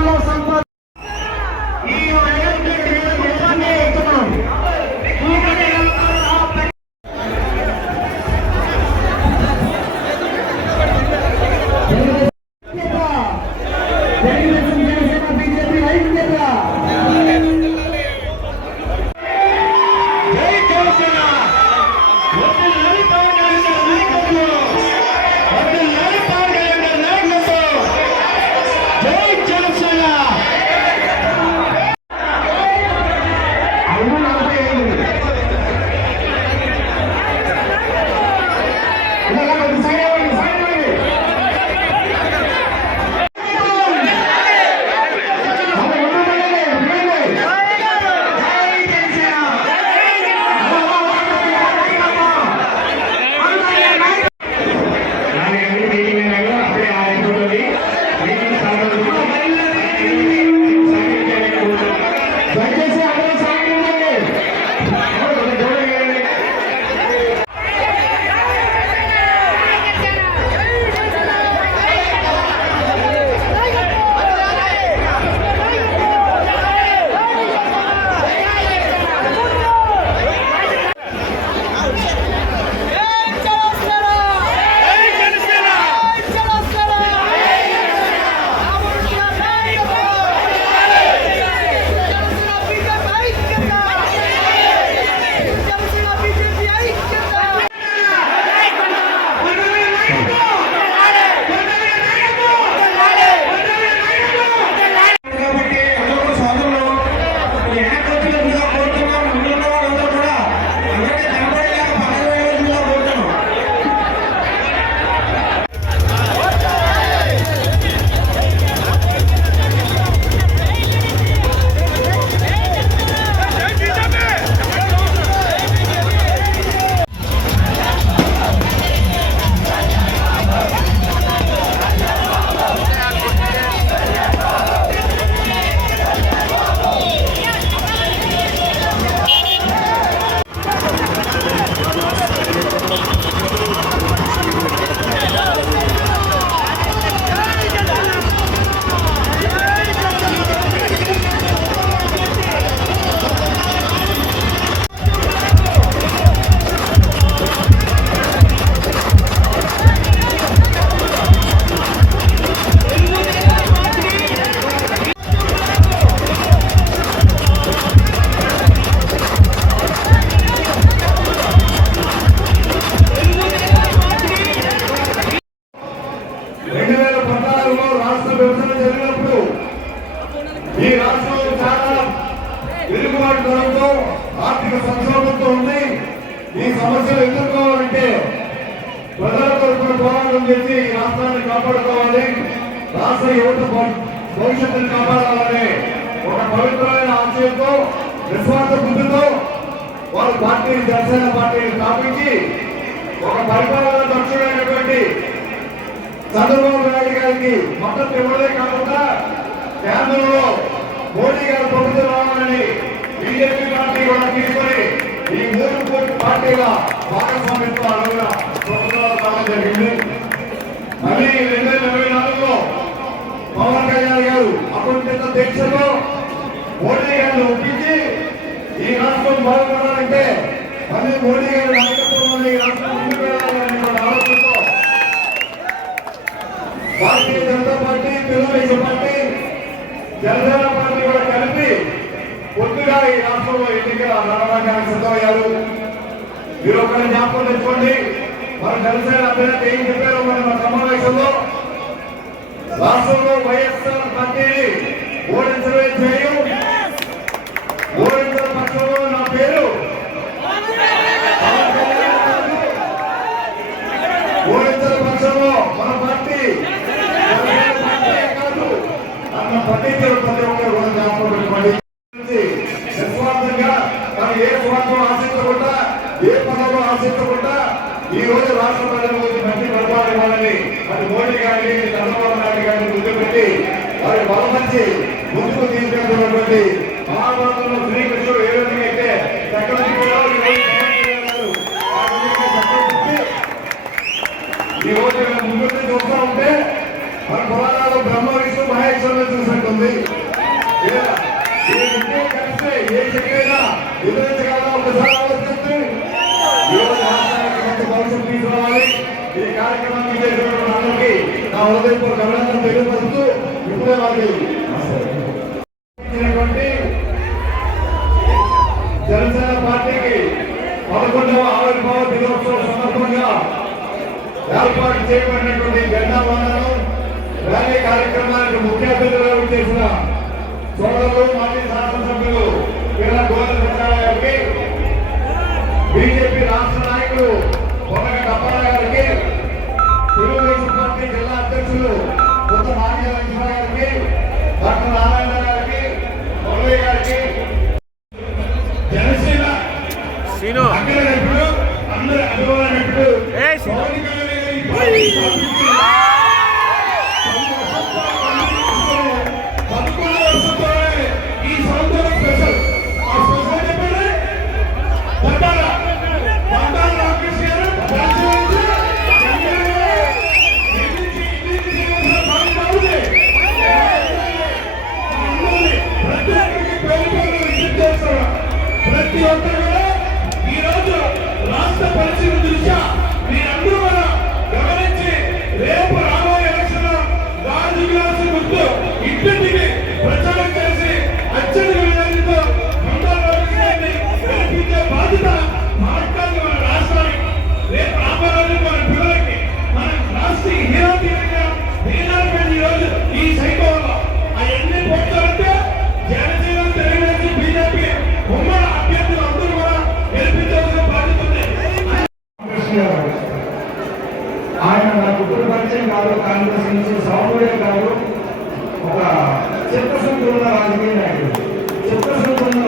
আল্লাহ వెలుగుబాటు ధనంతో ఆర్థిక సంక్షోభంతో ఉంది. ఈ సమస్యలు ఎదుర్కోవాలంటే ప్రజల తరఫున పోరాటం చేసి ఈ రాష్ట్రాన్ని కాపాడుకోవాలి. రాష్ట్ర యువత భవిష్యత్తును కాపాడాలని ఒక పవిత్రమైన ఆశయంతో నిస్వార్థ బుద్ధితో వారు పార్టీని జనసేన పార్టీని స్థాపించి ఒక పరిపాలన దక్షుడైనటువంటి చంద్రబాబు నాయుడు గారికి మద్దతు ఇవ్వడమే కాకుండా కేంద్రంలో మోడీ గారు ప్రభుత్వం రావాలని బీజేపీ పార్టీ కూడా తీసుకొని ఈ మూడు కోటి పార్టీల భాగస్వామ్యంతో అడుగున ప్రభుత్వాలు రావడం జరిగింది. మళ్ళీ రెండు వేల ఇరవై నాలుగులో పవన్ కళ్యాణ్ గారు అకుంఠిత దీక్షలో మోడీ గారిని ఒప్పించి ఈ రాష్ట్రం బాగుపడాలంటే మళ్ళీ మోడీ గారు నాయకత్వంలో ఈ రాష్ట్రం ముందుకు వెళ్ళాలని ఒక ఆలోచనతో భారతీయ జనతా పార్టీ తెలుగుదేశం పార్టీ జనసేన పార్టీ కూడా కలిపి కొద్దిగా ఈ రాష్ట్రంలో ఎన్నికల నడవడానికి మీరు ఒకరి జ్ఞాపకం తెచ్చుకోండి. మన జనసేన అభ్యర్థి ఏం చెప్పారో మన సమావేశంలో. రాష్ట్రంలో వైఎస్ఆర్ పార్టీని ఓడించడమే చేయం ఓడించిన పక్షంలో నా పేరు. ఓడించిన పక్షంలో మన పార్టీ. అన్న పట్టించిన ప్రతి ఒక్కరు కూడా జ్ఞాపకం పెట్టుకోండి నిస్వార్థంగా తను ఏ స్వార్థం ఆశించకుండా ఏ పదవులు ఆశించకుండా ఈ రోజు రాష్ట్ర ప్రజల గురించి మంచి పరిపాలన ఇవ్వాలని అది మోడీ గారిని చంద్రబాబు నాయుడు గారిని ముందు పెట్టి వారి బలపరిచి ముందుకు తీసుకెళ్తున్నటువంటి మహాభారతంలో శ్రీకృష్ణుడు ఏ విధంగా అయితే చక్రవర్తి ఈ రోజు పవన్ ముందు నుంచి చూస్తూ ఉంటే మన పురాణాలు బ్రహ్మ విష్ణు మహేశ్వరులు చూసినట్టుంది ఏ శక్తి అయినా ఎదురించగలదా ఒకసారి ఆలోచిస్తే రాష్ట్రానికి తీసుకురావాలి ఈ కార్యక్రమానికి చేసినటువంటి అందరికీ నా హృదయపూర్వక అభినందన తెలియపరుస్తూ ఇప్పుడే వారికి జనసేన పార్టీకి పదకొండవ ఆవిర్భావ దినోత్సవం సందర్భంగా ఏర్పాటు చేయబడినటువంటి జెండా వందనం ర్యాలీ కార్యక్రమానికి ముఖ్య అతిథులుగా చేసిన సోదరులు మాజీ శాసనసభ్యులు పిల్ల గోవింద గారికి బీజేపీ రాష్ట్ర నాయకులు Thank you. ಚಕ್ರಸಂಕ್ರಮಣ ರಾಜಕೀಯ ಆಗಿರುತ್ತೆ